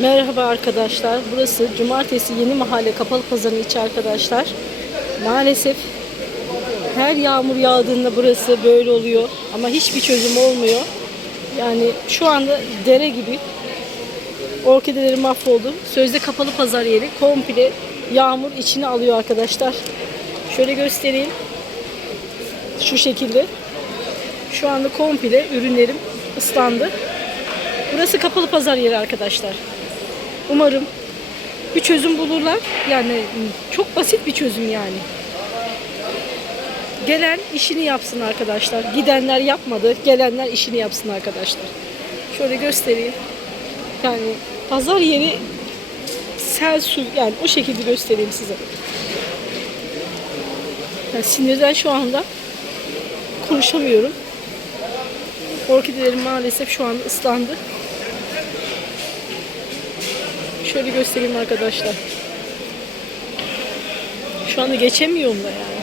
Merhaba arkadaşlar. Burası Cumartesi Yeni Mahalle Kapalı Pazarı'nın içi arkadaşlar. Maalesef her yağmur yağdığında burası böyle oluyor. Ama hiçbir çözüm olmuyor. Yani şu anda dere gibi. Orkideleri mahvoldu. Sözde kapalı pazar yeri komple yağmur içine alıyor arkadaşlar. Şöyle göstereyim. Şu şekilde. Şu anda komple ürünlerim ıslandı. Burası kapalı pazar yeri arkadaşlar. Umarım bir çözüm bulurlar. Yani çok basit bir çözüm yani. Gelen işini yapsın arkadaşlar. Gidenler yapmadı. Gelenler işini yapsın arkadaşlar. Şöyle göstereyim. Yani pazar yeri sel su yani o şekilde göstereyim size. Yani sinirden şu anda konuşamıyorum. Orkidelerim maalesef şu anda ıslandı. Şöyle göstereyim arkadaşlar. Şu anda geçemiyorum da yani.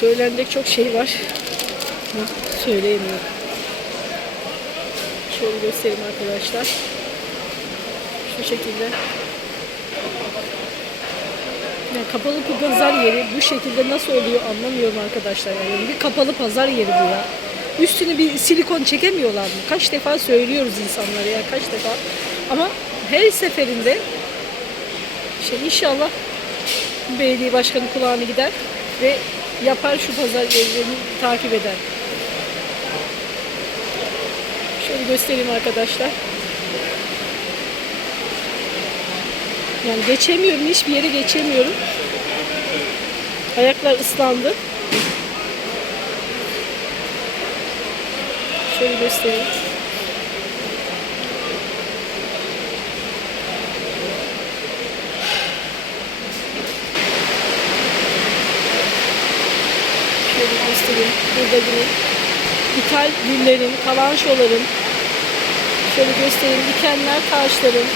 Söylenecek çok şey var. Söyleyemiyorum. Şöyle göstereyim arkadaşlar. Şu şekilde. Yani kapalı pazar yeri bu şekilde nasıl oluyor anlamıyorum arkadaşlar. Yani bir kapalı pazar yeri bu ya. Üstüne bir silikon çekemiyorlar mı? Kaç defa söylüyoruz insanlara ya kaç defa. Ama her seferinde şey inşallah belediye başkanı kulağına gider ve yapar şu pazar yerlerini takip eder. Şöyle göstereyim arkadaşlar. Yani geçemiyorum, hiçbir yere geçemiyorum. Ayaklar ıslandı. Şöyle göstereyim. Şöyle göstereyim. Burada yine ithal güllerin, kalançoların, şöyle göstereyim. Dikenler taşların,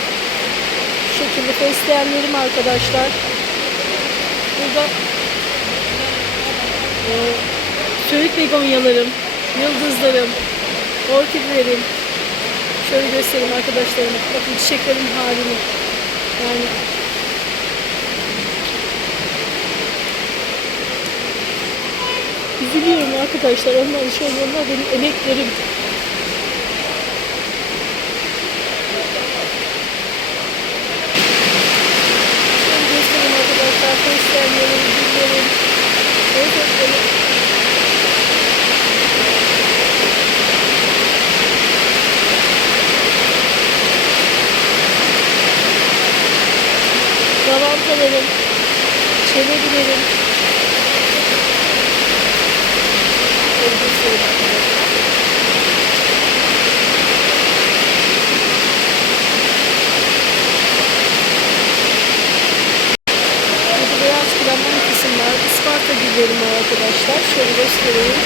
şu şekilde fesleğenlerim arkadaşlar. Burada e, söğüt begonyalarım, yıldızlarım, orkidelerim. Şöyle göstereyim arkadaşlarım. Bakın çiçeklerin halini. Yani Üzülüyorum arkadaşlar. Onlar an onlar benim emeklerim. Şöyle göstereyim arkadaşlar. Fesleğenlerim, güllerim. Rozetlerim. Göstereyim arkadaşlar. Burada beyaz var. Isparta var arkadaşlar. Şöyle göstereyim.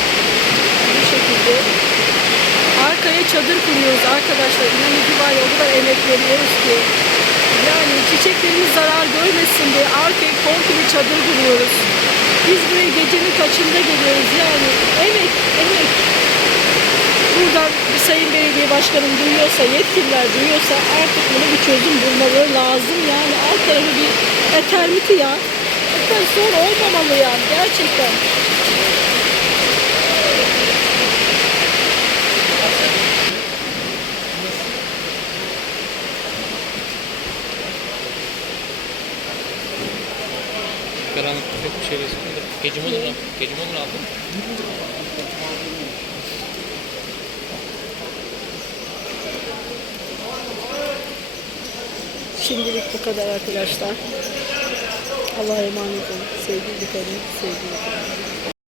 Bu şekilde. Arkaya çadır kuruyoruz arkadaşlar. İnanın ki var ya o kadar emek veriyoruz ki. Yani çiçeklerimiz zarar görmesin diye arkaya komple çadır kuruyoruz. Biz buraya gecenin kaçında geliyoruz yani. Emek, emek. Buradan sayın belediye başkanım duyuyorsa, yetkililer duyuyorsa artık buna bir çözüm bulmaları lazım. Yani alt tarafı bir eternity ya. Zaten sonra olmamalı yani gerçekten. Bir şey resmi de. Gece modunu, gece modunu aldım. Şimdilik bu kadar arkadaşlar. Allah'a emanet olun. Sevgili kalın, sevgili kalın.